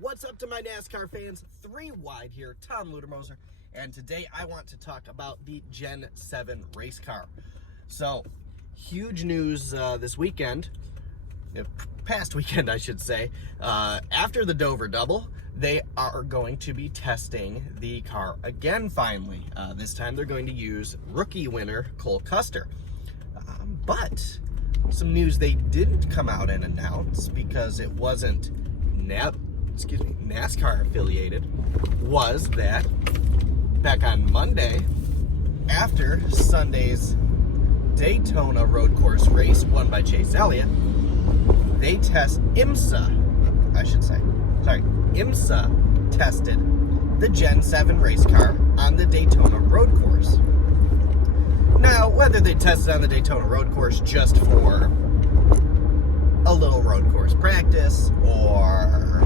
What's up to my NASCAR fans? 3 Wide here, Tom Ludermoser, and today I want to talk about the Gen 7 race car. So, huge news this weekend, past weekend I should say. After the Dover Double, they are going to be testing the car again finally. This time they're going to use rookie winner Cole Custer. But some news they didn't come out and announce because it wasn't NASCAR affiliated was that back on Monday, after Sunday's Daytona road course race won by Chase Elliott, IMSA tested the Gen 7 race car on the Daytona road course. Now, whether they tested on the Daytona road course just for a little road course practice, or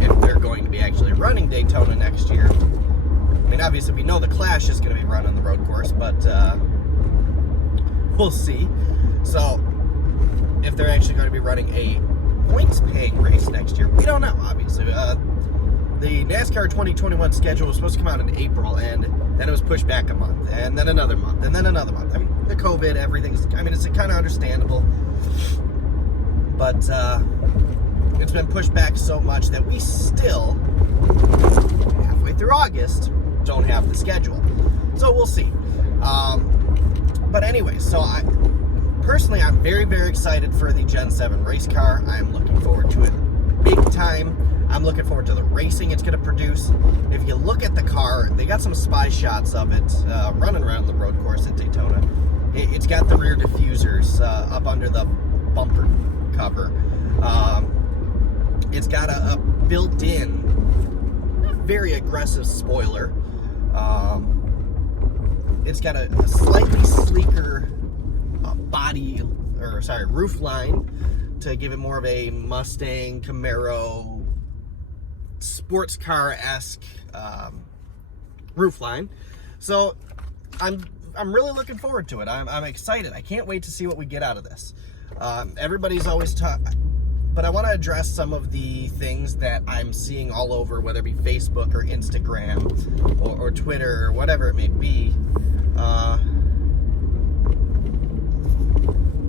if they're going to be actually running Daytona next year. I mean, obviously we know the Clash is going to be run on the road course, but we'll see. So, if they're actually going to be running a points-paying race next year, we don't know, obviously. The NASCAR 2021 schedule was supposed to come out in April, and then it was pushed back a month, and then another month, and then another month. I mean, the COVID, everything's, it's kind of understandable, but it's been pushed back so much that we still, halfway through August, don't have the schedule. So we'll see. But anyway, so personally, I'm very, very excited for the Gen 7 race car. I'm looking forward to it big time. I'm looking forward to the racing it's going to produce. If you look at the car, they got some spy shots of it running around the road course at Daytona. It's got the rear diffusers up under the bumper cover. It's got a built-in, very aggressive spoiler. It's got a slightly sleeker roof line to give it more of a Mustang, Camaro, sports car-esque roof line. So I'm really looking forward to it. I'm excited. I can't wait to see what we get out of this. Everybody's always but I want to address some of the things that I'm seeing all over, whether it be Facebook or Instagram or Twitter or whatever it may be.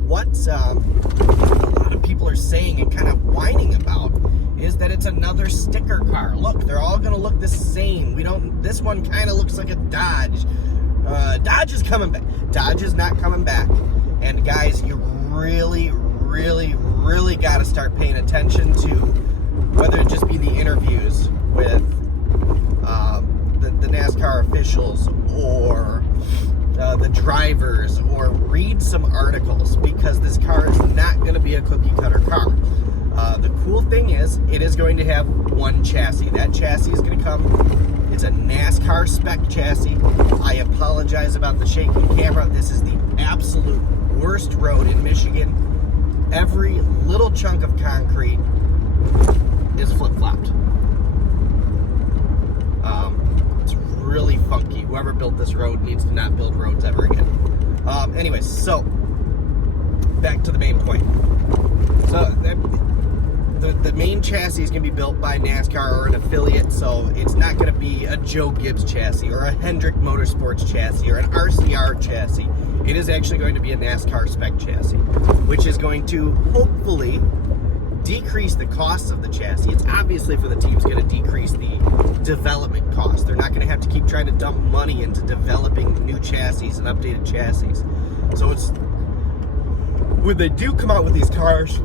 What a lot of people are saying and kind of whining about is that it's another sticker car. Look, they're all going to look the same. This one kind of looks like a Dodge. Dodge is coming back. Dodge is not coming back. And guys, you really, really, really got to start paying attention to whether it just be the interviews with the NASCAR officials or the drivers, or read some articles, because this car is not going to be a cookie cutter car. The cool thing is, it is going to have one chassis. That chassis is going to come, it's a NASCAR spec chassis. I apologize about the shaky camera. This is the absolute worst road in Michigan. Every little chunk of concrete is flip-flopped. It's really funky. Whoever built this road needs to not build roads ever again. Anyways, so back to the main point. So the main chassis is going to be built by NASCAR or an affiliate, so it's not going to be a Joe Gibbs chassis or a Hendrick Motorsports chassis or an RCR chassis. It is actually going to be a NASCAR spec chassis, which is going to hopefully decrease the costs of the chassis. It's obviously, for the teams, going to decrease the development costs. They're not going to have to keep trying to dump money into developing new chassis and updated chassis. So it's, when they do come out with these cars,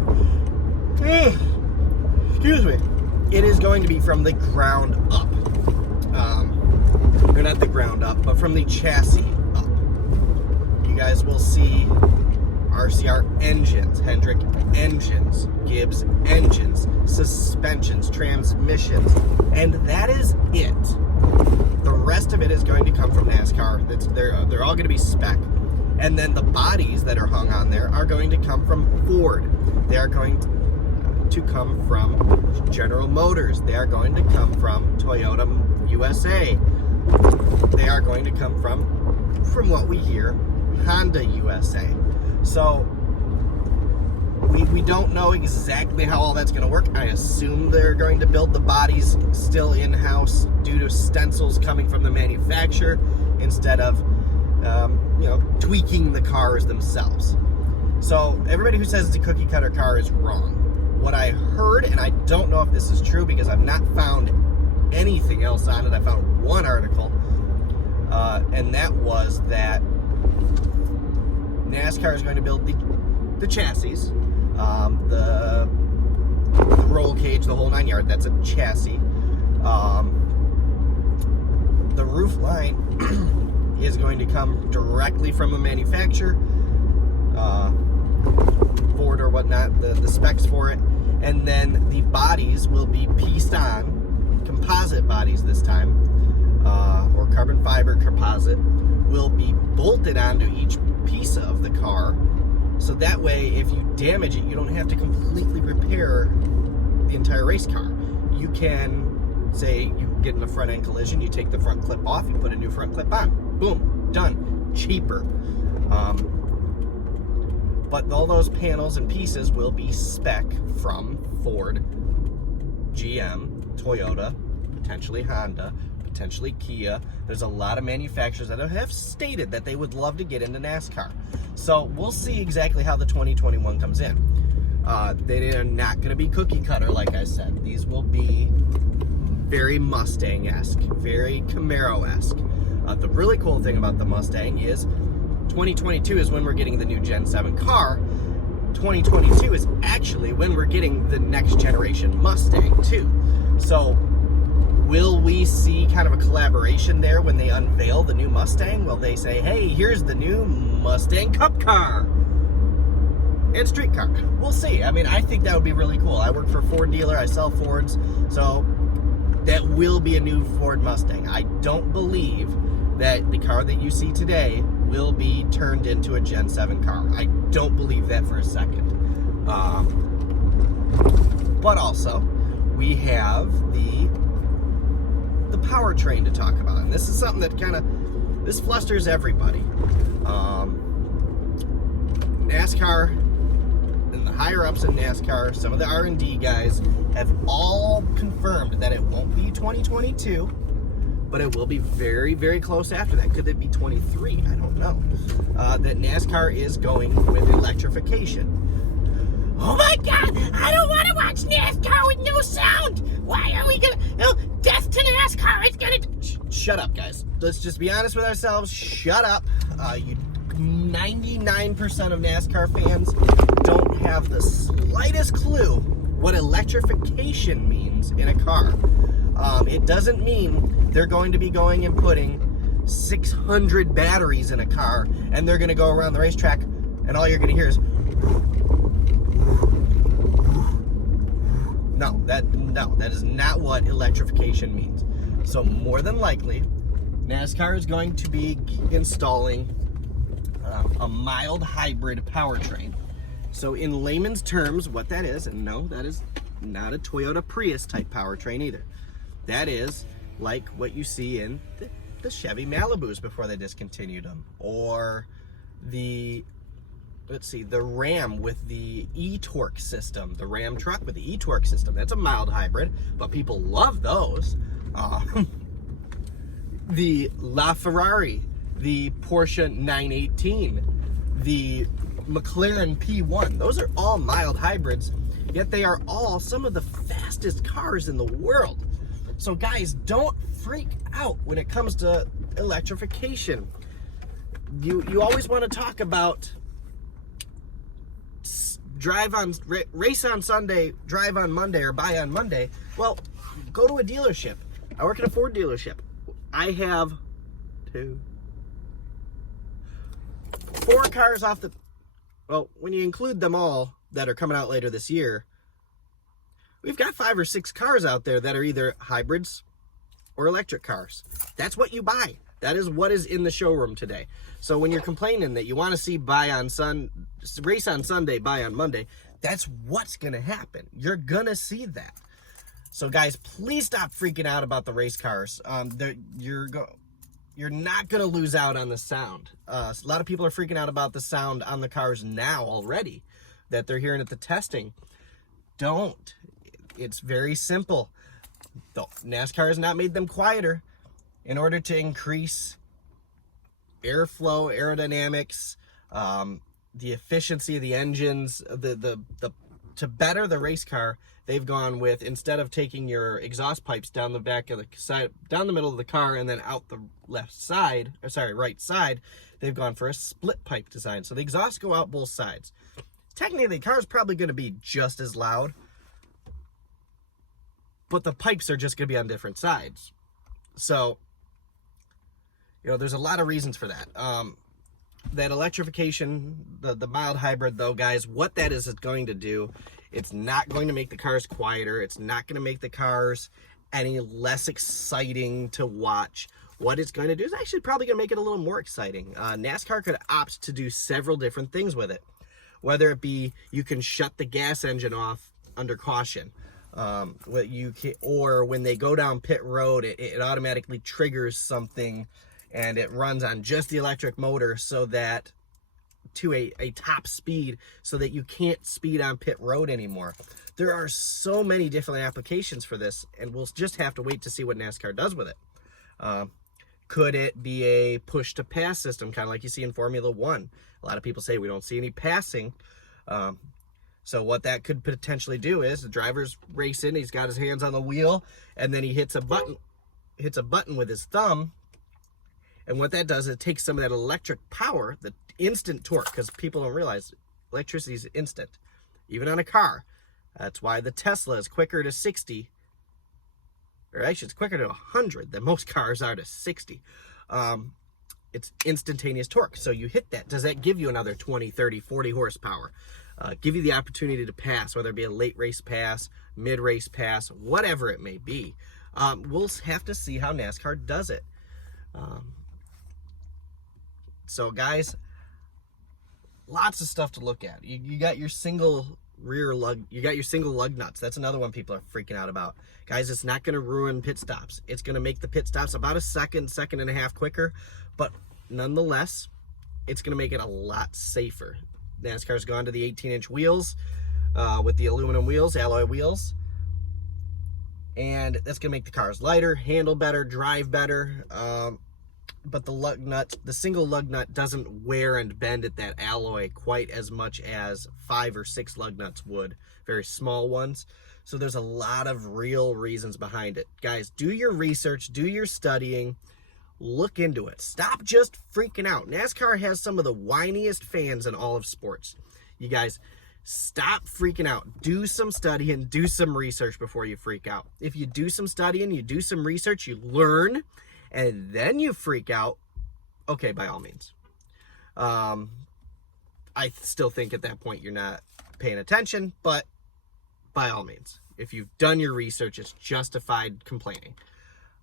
excuse me, it is going to be from the ground up. Or not the ground up, but from the chassis up. You guys will see RCR engines, Hendrick engines, Gibbs engines, suspensions, transmissions, and that is it. The rest of it is going to come from NASCAR. They're all going to be spec. And then the bodies that are hung on there are going to come from Ford. They are going to come from General Motors. They are going to come from Toyota USA. They are going to come from what we hear, Honda USA. So We don't know exactly how all that's going to work. I assume they're going to build the bodies still in-house due to stencils coming from the manufacturer instead of, tweaking the cars themselves. So everybody who says it's a cookie cutter car is wrong. What I heard, and I don't know if this is true because I've not found anything else on it. I found one article, and that was that NASCAR is going to build the chassis, the roll cage, the whole 9 yards. That's a chassis. The roof line is going to come directly from a manufacturer, Ford or whatnot, the specs for it. And then the bodies will be pieced on, composite bodies this time, or carbon fiber composite, will be bolted onto each piece of the car. So that way, if you damage it, you don't have to completely repair the entire race car. You can, say, you get in a front end collision, you take the front clip off, you put a new front clip on. Boom, done. Cheaper. But all those panels and pieces will be spec from Ford, GM, Toyota, potentially Honda, potentially Kia. There's a lot of manufacturers that have stated that they would love to get into NASCAR. So we'll see exactly how the 2021 comes in. They are not going to be cookie cutter, like I said. These will be very Mustang-esque, very Camaro-esque. The really cool thing about the Mustang is 2022 is when we're getting the new Gen 7 car. 2022 is actually when we're getting the next generation Mustang too. So will we see kind of a collaboration there when they unveil the new Mustang? Will they say, hey, here's the new Mustang Cup car and street car? We'll see. I mean, I think that would be really cool. I work for a Ford dealer. I sell Fords. So that will be a new Ford Mustang. I don't believe that the car that you see today will be turned into a Gen 7 car. I don't believe that for a second. But also, we have the powertrain to talk about. And this is something that this flusters everybody. NASCAR and the higher-ups in NASCAR, some of the R&D guys, have all confirmed that it won't be 2022, but it will be very, very close after that. Could it be 23? I don't know. That NASCAR is going with electrification. Oh my God! I don't want to watch NASCAR with no sound! Why are we gonna... No, death to NASCAR! It's gonna... Shut up, guys. Let's just be honest with ourselves. Shut up. 99% of NASCAR fans don't have the slightest clue what electrification means in a car. It doesn't mean they're going to be going and putting 600 batteries in a car and they're going to go around the racetrack and all you're going to hear is no, that is not what electrification means. So more than likely, NASCAR is going to be installing a mild hybrid powertrain. So in layman's terms, what that is, and no, that is not a Toyota Prius type powertrain either. That is like what you see in the Chevy Malibus before they discontinued them, or the Ram with the e-torque system, the Ram truck with the e-torque system. That's a mild hybrid, but people love those. The LaFerrari, the Porsche 918, the McLaren P1, those are all mild hybrids, yet they are all some of the fastest cars in the world. So guys, don't freak out when it comes to electrification. You always want to talk about race on Sunday, drive on Monday, or buy on Monday. Well, go to a dealership. I work at a Ford dealership. I have 4 cars off the... Well, when you include them all that are coming out later this year, we've got 5 or 6 cars out there that are either hybrids or electric cars. That's what you buy. That is what is in the showroom today. So when you're complaining that you want to see race on Sunday, buy on Monday, that's what's going to happen. You're going to see that. So guys, please stop freaking out about the race cars. You're not going to lose out on the sound. A lot of people are freaking out about the sound on the cars now already. that they're hearing at the testing. Don't. It's very simple. NASCAR has not made them quieter in order to increase airflow, aerodynamics, the efficiency of the engines, to better the race car. They've gone with, instead of taking your exhaust pipes down the back of the side, down the middle of the car and then out the right side, they've gone for a split pipe design. So the exhausts go out both sides. Technically, the car is probably going to be just as loud, but the pipes are just going to be on different sides. So, you know, there's a lot of reasons for that. That electrification, the mild hybrid though, guys, what that is going to do, it's not going to make the cars quieter. It's not going to make the cars any less exciting to watch. What it's going to do is actually probably going to make it a little more exciting. NASCAR could opt to do several different things with it. Whether it be you can shut the gas engine off under caution. Or when they go down pit road, it automatically triggers something and it runs on just the electric motor, so that to a top speed, so that you can't speed on pit road anymore. There are so many different applications for this, and we'll just have to wait to see what NASCAR does with it. Could it be a push to pass system, kind of like you see in Formula One? A lot of people say we don't see any passing. So what that could potentially do is the driver's racing, he's got his hands on the wheel, and then he hits a button with his thumb. And what that does is it takes some of that electric power, the instant torque, because people don't realize electricity is instant, even on a car. That's why the Tesla is quicker to 60, or actually it's quicker to 100 than most cars are to 60. It's instantaneous torque. So you hit that. Does that give you another 20, 30, 40 horsepower? Give you the opportunity to pass, whether it be a late race pass, mid race pass, whatever it may be. We'll have to see how NASCAR does it. So guys, lots of stuff to look at. You got your single rear lug, you got your single lug nuts. That's another one people are freaking out about. Guys, it's not going to ruin pit stops. It's going to make the pit stops about a second and a half quicker, but nonetheless, it's going to make it a lot safer. NASCAR's gone to the 18-inch wheels with the aluminum wheels, alloy wheels, and that's going to make the cars lighter, handle better, drive better. But the lug nut, the single lug nut, doesn't wear and bend at that alloy quite as much as 5 or 6 lug nuts would, very small ones. So there's a lot of real reasons behind it. Guys, do your research, do your studying, look into it. Stop just freaking out. NASCAR has some of the whiniest fans in all of sports. You guys, stop freaking out. Do some studying, do some research before you freak out. If you do some studying, you do some research, you learn, and then you freak out, okay, by all means. I still think at that point you're not paying attention, but by all means, if you've done your research, it's justified complaining.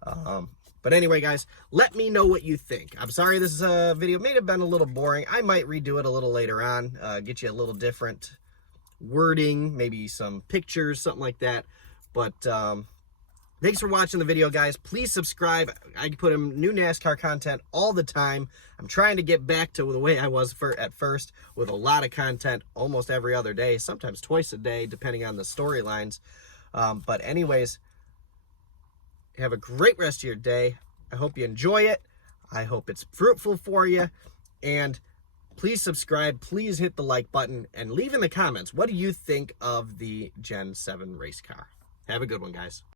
But anyway, guys, let me know what you think. I'm sorry this video may have been a little boring. I might redo it a little later on, get you a little different wording, maybe some pictures, something like that. But thanks for watching the video, guys. Please subscribe. I put in new NASCAR content all the time. I'm trying to get back to the way I was at first, with a lot of content almost every other day, sometimes twice a day, depending on the storylines. But anyways, have a great rest of your day. I hope you enjoy it. I hope it's fruitful for you. And please subscribe. Please hit the like button and leave in the comments, what do you think of the Gen 7 race car? Have a good one, guys.